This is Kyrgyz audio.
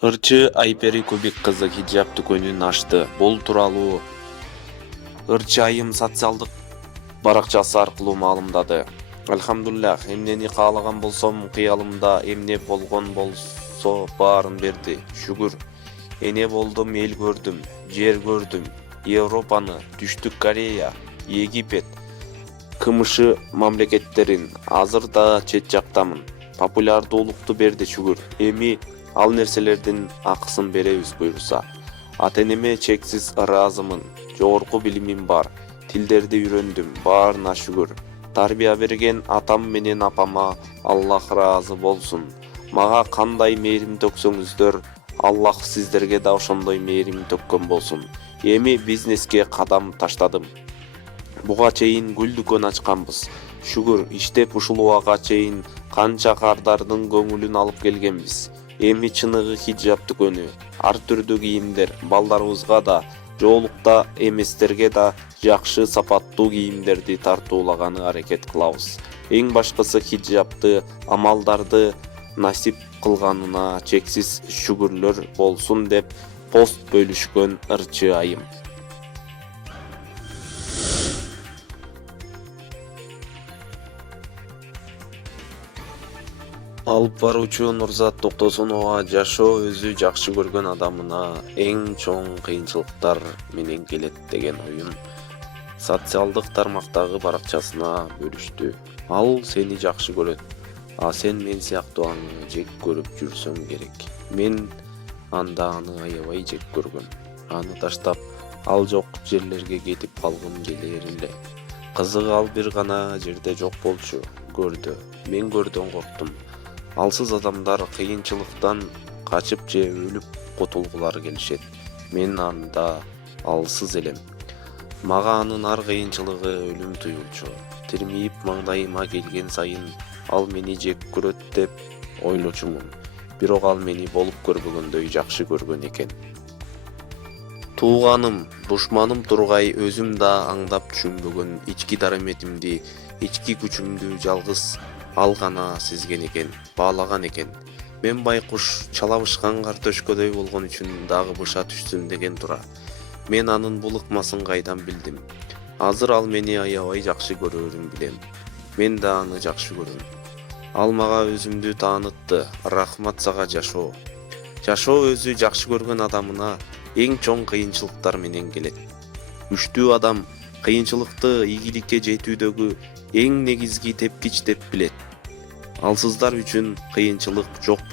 Ырчы Айпери Кубик кызы хиджаб дүкөнүн ачты. Бул тууралуу Ырчы айым социалдык баракчасы аркылуу маалымдады. Алхамдулиллах, эмнени каалаган болсом, кыялымда эмне болгон болсо баарын берди. Шүгүр. Эне болдум, эл көрдүм, жер көрдүм. Европаны, Түштүк Корея, Египет, КМШ мамлекеттерин, азыр да чет жактамын. Популярдуулукту берди шүгүр. Эми ал нерселердин акысын беребиз буйруса. Ата-энеме чексиз ыраазымын. Жогорку билимим бар. Тилдерди үйрөндүм. Баарына шүгүр. Тарбия берген атам менен апама Аллах ыраазы болсун. Мага кандай мээрим төксөңүздөр, Аллах сиздерге да ошондой мээрим төккөн болсун. Эми бизнеске кадам таштадым. Буга чейин гүл дүкөн ачканбыз. Шүгүр, иштеп ушул убага чейин канча кардардын көңүлүн алып келгенбиз. Эми чыныгы хиджаб дүкөнү, ар түрдүү кийимдер, балдарыбызга да, жоолукта эместерге да жакшы сапаттуу кийимдерди тартуулаганы аракет кылабыз. Эң башкысы хиджабты, амалдарды насип кылганына чексиз шүгүрлөр болсун деп пост бөлүшкөн Ырчы айым. Алып баруучу Нурзат Токтосунова жашоо өзү жакшы көргөн адамына эң чоң кыйынчылыктар менен келет деген оюн социалдык тармактагы баракчасына бөлүштү. Ал сени жакшы көрөт, а сен мен сыяктуу аны жек көрүп жүрсөң керек. Мен анда аны аябай жек көргөм. Аны таштап, ал жок жерлерге кетип калгым келер эле. Кызыгы ал бир гана жерде жок болчу, көрдө. Мен көрдөн корктум. Алсыз адамдар кыйынчылыктан качып же өлүп кутулгулары келишет. Мен анда алсыз элем. Мага анын ар кыйынчылыгы өлүм туюлчу. Тирмейип маңдайыма келген сайын ал мени жек көрөт деп ойлочумун. Бирок ал мени болуп көрбөгөндөй жакшы көргөн экен. Тууганым, душманым тургай өзүм да аңдап түшүнбөгөн ички дараметимди, ички күчүмдү жалгыз ал гана сезген экен, баалаган экен. Мен байкуш чала бышкан картөшкөдөй болгон үчүн дагы быша түшсүн деген тура. Мен анын бул ыкмасын кайдан билдим? Азыр ал мени аябай жакшы көрөрүн билем. Мен да аны жакшы көрөм. Ал мага өзүмдү таанытты. Рахмат сага жашоо. Жашоо өзү жакшы көргөн адамына эң чоң кыйынчылыктар менен келет. Күчтүү адам кыйынчылыкты ийгиликке жетүүдөгү эң негизги тепкич деп билет. Алсыздар үчүн кыйынчылык жок